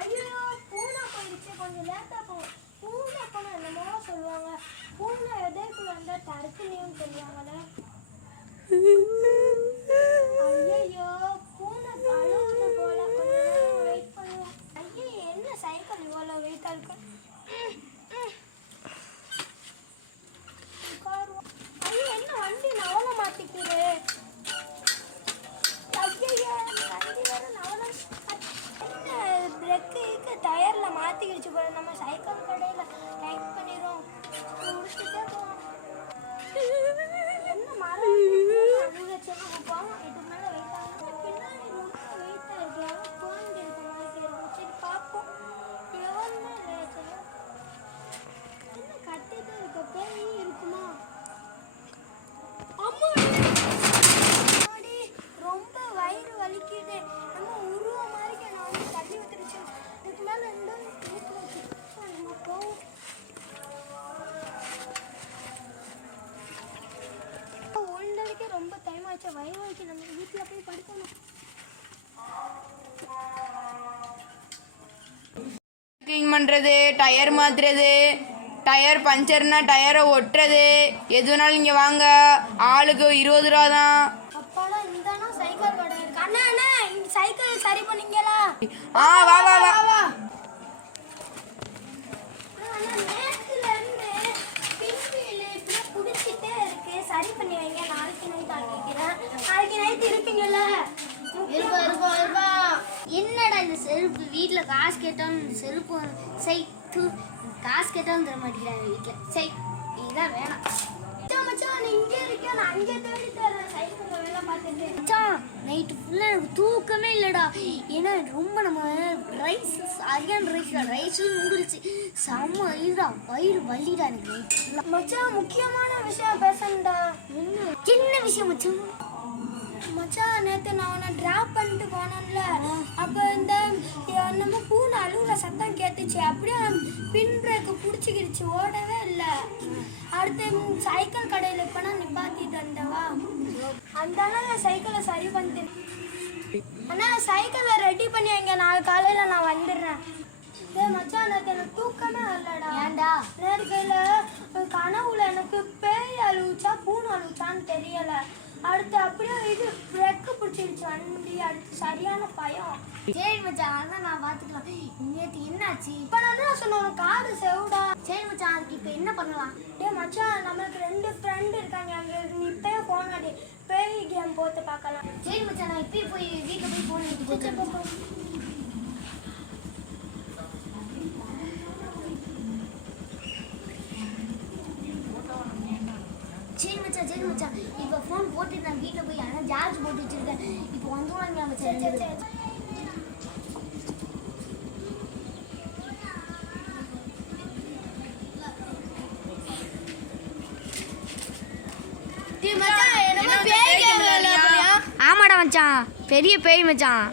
ஐயோ பூனை போயிடுச்சு, கொஞ்சம் லேட்டா போகும். பூனை போன என்னமோ சொல்லுவாங்க, பூனை எதைக்குள்ள வந்தா தடுக்கலையும் சொல்லுவாங்கல்ல. ஐயோ பூனை அழுகுது போல, கொஞ்சம் நேரம் வெயிட் பண்ணுவோம். ஐயோ என்ன சைக்கிள் இவ்வளோ வெயிட்டா இருக்கு. ஐயோ என்ன வண்டி நவல மாட்டிக்குது. ஐயோ வண்டி வேற நவல, பிரேக்கு டயர்ல மாத்திக்கிடுச்சு போல. நம்ம சைக்கிள் கடையில டைப் பண்ணிடுவோம், முடிச்சுட்டே போவோம். என்ன மரம் போவோம், இதுக்கு மேல வெயிட் ஆகும். பின்னாடி ரொம்ப வெயிட்டா இருக்கு, தோண்டி இருக்க மாதிரி இருக்கும். சரி பார்ப்போம். எவ்வளோ என்ன கட்டிட்டு இருக்க, பேய் இருக்குமா? அம்மா ரொம்ப வயிறு வலிக்குது. நம்ம உருவ மாதிரி நான் வந்து தள்ளி விட்டுருச்சு. இதுக்கு மேல இந்த நம்ம போவோம். ஒன்றரைக்கே ரொம்ப டைம் ஆச்சு, வயிறு வலிக்கு. நம்ம வீட்டில் போய் படுக்கணும். பண்ணுறது, டயர் மாற்றுறது, டயர் பஞ்சர்னா டயரை ஒட்டுறது, எதுனாலும் இங்கே வாங்க. ஆளுக்கு 20 ரூபா தான். அப்பாடா இந்தானா சைக்கிள் கடை இருக்கு. அண்ணா அண்ணா இந்த சைக்கிள் சரி பண்ணீங்களா? வா வா வா வா. அண்ணா நேத்துல இருந்து பின்வீல் இப்படி புடிச்சிட்டே இருக்கு, சரி பண்ணி வைங்க. நாளைக்கு நைட் ஆக்கிக்கிறேன். நாளைக்கு நைட் இருப்பீங்கல்ல? இருப்பா. என்னடா இந்த செருப்பு வீட்டில் காசு கேட்டாலும் செருப்பு காசு கேட்டாலும் தர மாட்டேங்கிறாங்க வீட்டில். சரி இதுதான் வேணாம். மச்சான் நீ இங்கே இருக்கியா? நான் அங்கே தேடி தரேன் சைக்கிள் வேலை பார்த்துட்டு. மச்சான் நைட்டு ஃபுல்லாக எனக்கு தூக்கமே இல்லைடா. ஏன்னா ரொம்ப நம்ம ரைஸ் சரியான ரைஸும் நூடுல்ஸ் செம்ம இதுடா, வயிறு வலிடா எனக்கு நைட் ஃபுல்லாக. மச்சான் முக்கியமான விஷயம் பேசணும்டா. என்ன சின்ன விஷயம் மச்சான்? மச்சான் நேற்று நான் உன்னை ட்ராப் பண்ணிட்டு போனேன்ல, அப்போ இந்த நம்ம பூனை அழுகுல சத்தம் கேட்டுச்சு. அப்படியே பின் பிரேக்கு பிடிச்சிக்கிடுச்சு, ஓடவே இல்லை. அடுத்து சைக்கிள் கடையில் இப்போ நான் நிப்பாத்திட்டு வந்தவா, அந்த சைக்கிளை சரி பண்ணிட்டு. ஆனால் சைக்கிளை ரெடி பண்ணி வைங்க, நாளை காலையில் நான் வந்துடுறேன். மச்சான் நேற்று எனக்கு தூக்கமே வரலடா. ஏன்டா? நேர்கையில் கனவுல எனக்கு பேய் அழுவுச்சா பூனை அழுவுச்சான்னு தெரியலை. அடுத்து அப்படியே இது பிரேக்கு பிடிச்சிருச்சு வண்டி. அடுத்து சரியான பயம். சரி மச்சான் அதான் நான் பார்த்துக்கலாம். நேற்று என்னாச்சு? இப்போ நான் சொன்னேன் காரு செவுடா. சரி மச்சான் அதுக்கு இப்போ என்ன பண்ணலாம்? மச்சான் நம்மளுக்கு 2 ஃப்ரெண்டு இருக்காங்க அங்கே. நீ இப்போயே ஃபோன் அடி, பேய் கேம் போட்டு பார்க்கலாம். சரி மச்சான் நான் இப்போயே போய் வீட்டில் போய் ஃபோன் எடுத்து போச்சு. சரி மச்சான் இப்போ ஃபோன் போட்டு நான் வீட்டில் போய் ஆனால் சார்ஜ் போட்டு வச்சுருக்கேன். இப்போ வந்துடுவாங்க மச்சான். ஆமாடா மச்சான், பெரிய பேய் மச்சான்.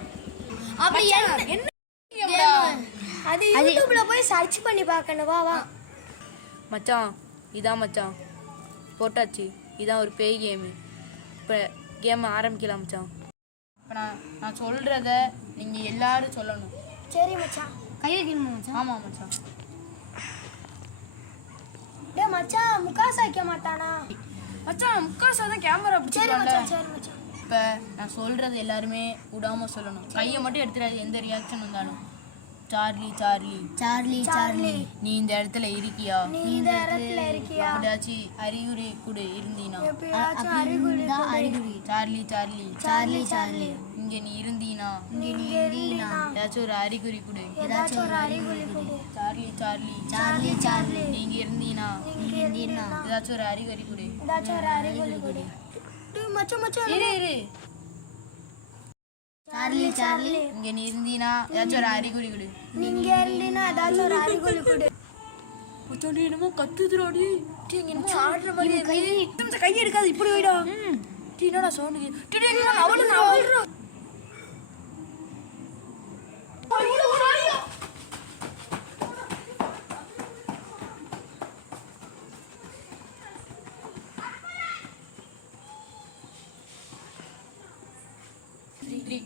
அப்படி என்ன அது யூடியூப்ல போய் சர்ச் பண்ணி பார்க்கணும். வா வா மச்சான், இதான் மச்சான் போட்டாச்சு. இதான் ஒரு பேய் கேமு. இப்போ கேம் ஆரம்பிக்கலாம் மச்சான். இப்போ நான் சொல்கிறத நீங்கள் எல்லாரும் சொல்லணும். சரி மச்சான். கை வைக்கணுமா மச்சான்? ஆமாம் மச்சான். மச்சான் முக்காசா வைக்க மாட்டானா? மச்சான் முக்காசா தான் கேமரா பிடிச்சிருக்காங்க. சரி மச்சான். இப்போ நான் சொல்கிறது எல்லாருமே விடாமல் சொல்லணும். கையை மட்டும் எடுத்துடாது, எந்த ரியாக்ஷன் வந்தாலும். சார்லி சார்லி சார்லி சார்லி நீ இந்த இடத்துல இருக்கியா? நீ இந்த இடத்துல இருக்கியா? எப்படியாச்சும் அறிகுறி கூட இருந்தீனா? அறிகுறி. சார்லி சார்லி சார்லி சார்லி இங்க நீ இருந்தீனா? ஏதாச்சும் ஒரு அறிகுறி கொடு. ஏதாச்சும் ஒரு அறிகுறி கொடு. சார்லி சார்லி சார்லி சார்லி நீங்க இருந்தீனா? ஏதாச்சும் ஒரு அறிகுறி கொடு. ஏதாச்சும் ஒரு அறிகுறி கொடு. மச்சான் மச்சான் இரு. சார்லி சார்லி இங்க நீ இருந்தீனா? ஏதாச்சும் ஒரு அறிகுறி கொடு. நீங்க இருந்தீனா ஏதாச்சும் ஒரு அறிகுறி கொடு. மச்சான் என்னமோ கத்துதுறாடி. டேய் என்னமோ ஆடுற மாதிரி இருக்கு. கை எடுக்காத, இப்படி வைடா. டேய் என்னடா சவுண்ட்? டேய் நான் அவள 3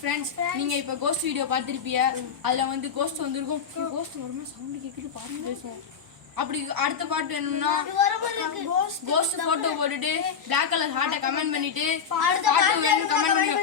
ஃப்ரெண்ட்ஸ் நீங்கள் இப்போ கோஸ்ட் வீடியோ பார்த்துருப்பீங்க. அதில் வந்து கோஸ்ட் வந்திருக்கும். கோஸ்ட் வருமா சவுண்டு கேட்குது பார்த்து பேசுவோம். அப்படி அடுத்த பாட்டு வேணும்னா கோஸ்ட் ஃபோட்டோ போட்டுட்டு பிளாக் கலர் ஹார்ட்டை கமெண்ட் பண்ணிட்டு பாட்டு வேணும் கமெண்ட் பண்ணி